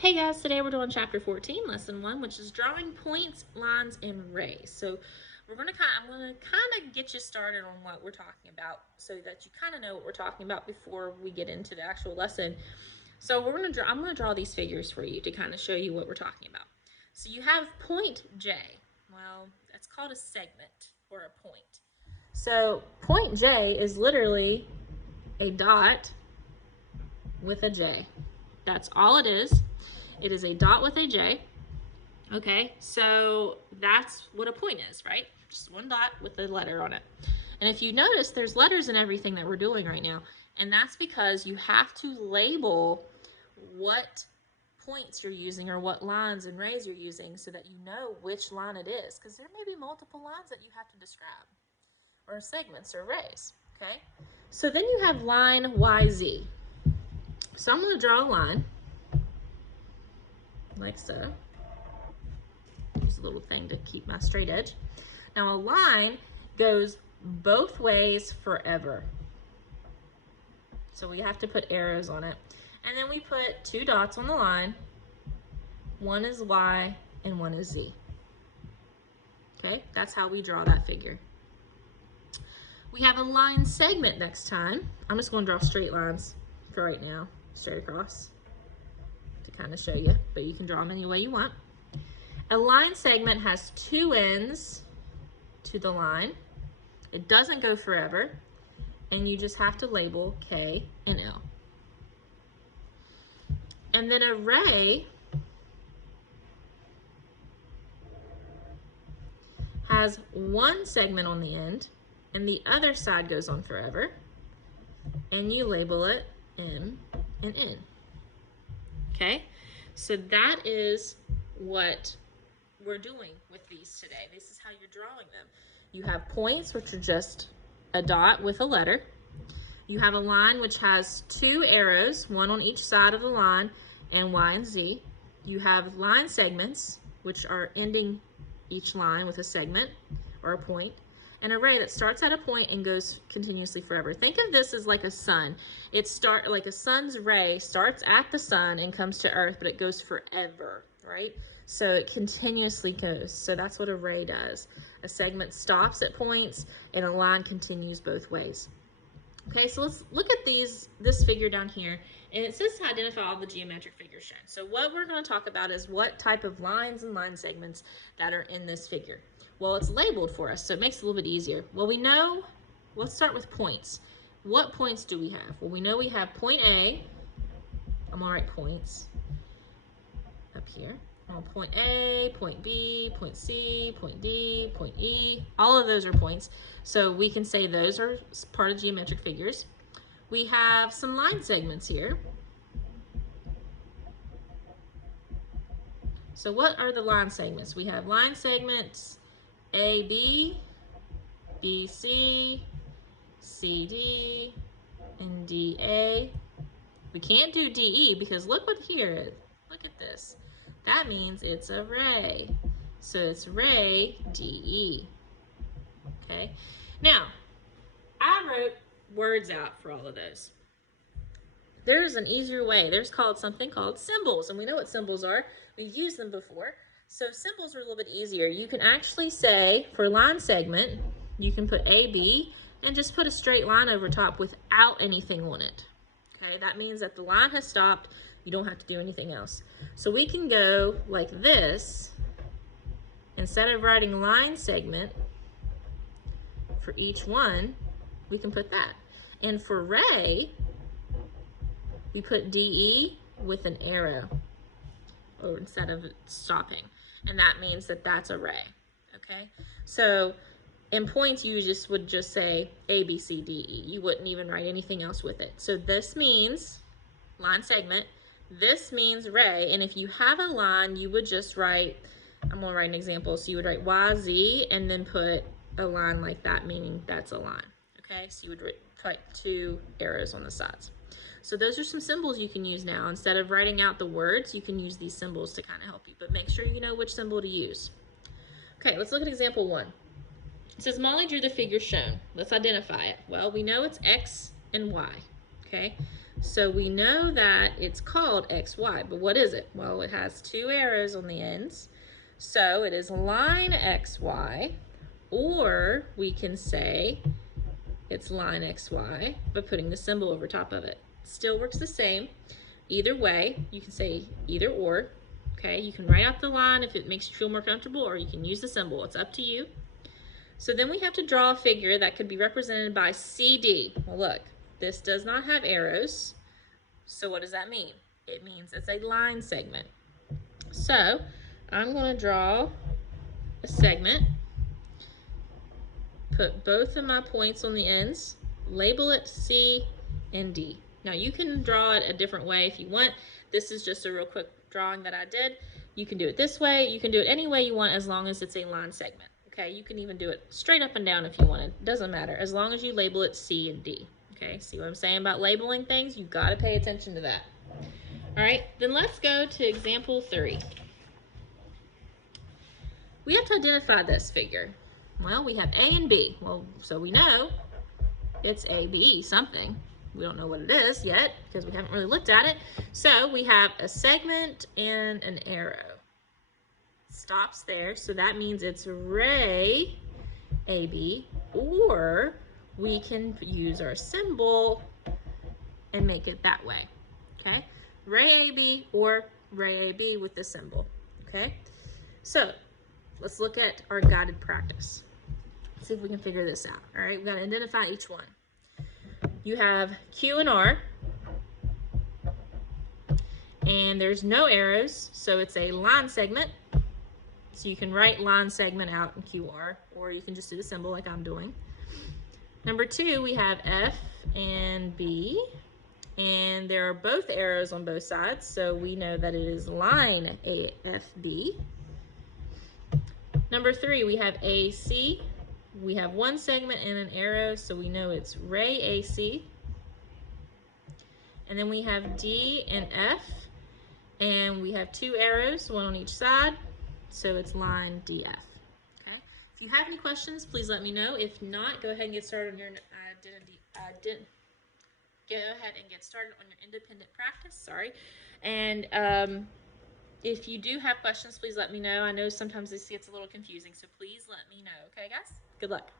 Hey guys, today we're doing chapter 14, lesson 1, which is drawing points, lines, and rays. So I'm gonna kind of get you started on what we're talking about so that you kind of know what we're talking about before we get into the actual lesson. So I'm gonna draw these figures for you to kind of show you what we're talking about. So you have point J. Well, that's called a segment or a point. So point J is literally a dot with a J. That's all it is. It is a dot with a J. Okay, so that's what a point is, right? Just one dot with a letter on it. And if you notice, there's letters in everything that we're doing right now. And that's because you have to label what points you're using or what lines and rays you're using so that you know which line it is. Because there may be multiple lines that you have to describe, or segments or rays, okay? So then you have line YZ. So I'm going to draw a line like so. Use a little thing to keep my straight edge. Now a line goes both ways forever. So we have to put arrows on it. And then we put two dots on the line. One is Y and one is Z. Okay, that's how we draw that figure. We have a line segment next time. I'm just going to draw straight lines for right now, straight across, to kind of show you, but you can draw them any way you want. A line segment has two ends to the line. It doesn't go forever, and you just have to label K and L. And then a ray has one segment on the end, and the other side goes on forever, and you label it M and N. Okay, so that is what we're doing with these today. This is how you're drawing them. You have points, which are just a dot with a letter. You have a line which has two arrows, one on each side of the line, and Y and Z. You have line segments, which are ending each line with a segment or a point. An array that starts at a point and goes continuously forever. Think of this as like a sun. Like a sun's ray starts at the sun and comes to Earth, but it goes forever, right? So it continuously goes. So that's what a ray does. A segment stops at points and a line continues both ways. Okay, so let's look at this figure down here, and it says to identify all the geometric figures shown. So what we're going to talk about is what type of lines and line segments that are in this figure. Well, it's labeled for us, so it makes it a little bit easier. Well, we know, let's start with points. What points do we have? Well, we know we have point A. I'm going to write points up here. Point A, point B, point C, point D, point E. All of those are points. So we can say those are part of geometric figures. We have some line segments here. So what are the line segments? We have line segments AB, BC, CD, and DA. We can't do DE because look what here is. Look at this. That means it's a ray. So it's ray DE. Okay. Now, I wrote words out for all of those. There's an easier way. There's something called symbols, and we know what symbols are. We've used them before. So symbols are a little bit easier. You can actually say, for line segment, you can put AB and just put a straight line over top without anything on it. Okay, that means that the line has stopped. You don't have to do anything else. So we can go like this. Instead of writing line segment for each one, we can put that. And for ray, we put DE with an arrow, or instead of stopping. And that means that that's a ray, okay? So in points, you would just say A, B, C, D, E. You wouldn't even write anything else with it. So this means line segment. This means ray. And if you have a line, you would just write, I'm going to write an example. So you would write YZ and then put a line like that, meaning that's a line. Okay, so you would put two arrows on the sides. So those are some symbols you can use now. Instead of writing out the words, you can use these symbols to kind of help you. But make sure you know which symbol to use. Okay, let's look at example 1. It says Molly drew the figure shown. Let's identify it. Well, we know it's X and Y. Okay, So we know that it's called XY, but what is it? Well, it has two arrows on the ends. So it is line XY, or we can say it's line XY by putting the symbol over top of it. Still works the same. Either way, you can say either or. Okay, you can write out the line if it makes you feel more comfortable, or you can use the symbol. It's up to you. So then we have to draw a figure that could be represented by CD. Well, look, this does not have arrows. So what does that mean? It means it's a line segment. So I'm going to draw a segment, put both of my points on the ends, label it C and D. Now you can draw it a different way if you want. This is just a real quick drawing that I did. You can do it this way. You can do it any way you want as long as it's a line segment. Okay, you can even do it straight up and down if you wanted. It doesn't matter as long as you label it C and D. Okay, see what I'm saying about labeling things? You got to pay attention to that. All right, then let's go to example 3. We have to identify this figure. Well, we have A and B. Well, so we know it's AB something. We don't know what it is yet because we haven't really looked at it. So we have a segment and an arrow. Stops there, so that means it's ray AB, or we can use our symbol and make it that way. Okay, ray AB or ray AB with the symbol. Okay, so let's look at our guided practice. Let's see if we can figure this out. All right, we've got to identify each one. You have Q and R, and there's no arrows, so it's a line segment. So you can write line segment out in QR, or you can just do the symbol like I'm doing. Number 2, we have F and B, and there are both arrows on both sides, so we know that it is line AFB. Number 3, we have AC. We have one segment and an arrow, so we know it's ray AC. And then we have D and F, and we have 2 arrows, one on each side, so it's line DF. Okay. If you have any questions, please let me know. If not, go ahead and get started on your independent practice. Sorry. And if you do have questions, please let me know. I know sometimes this gets a little confusing, so please let me know. Okay, guys? Good luck.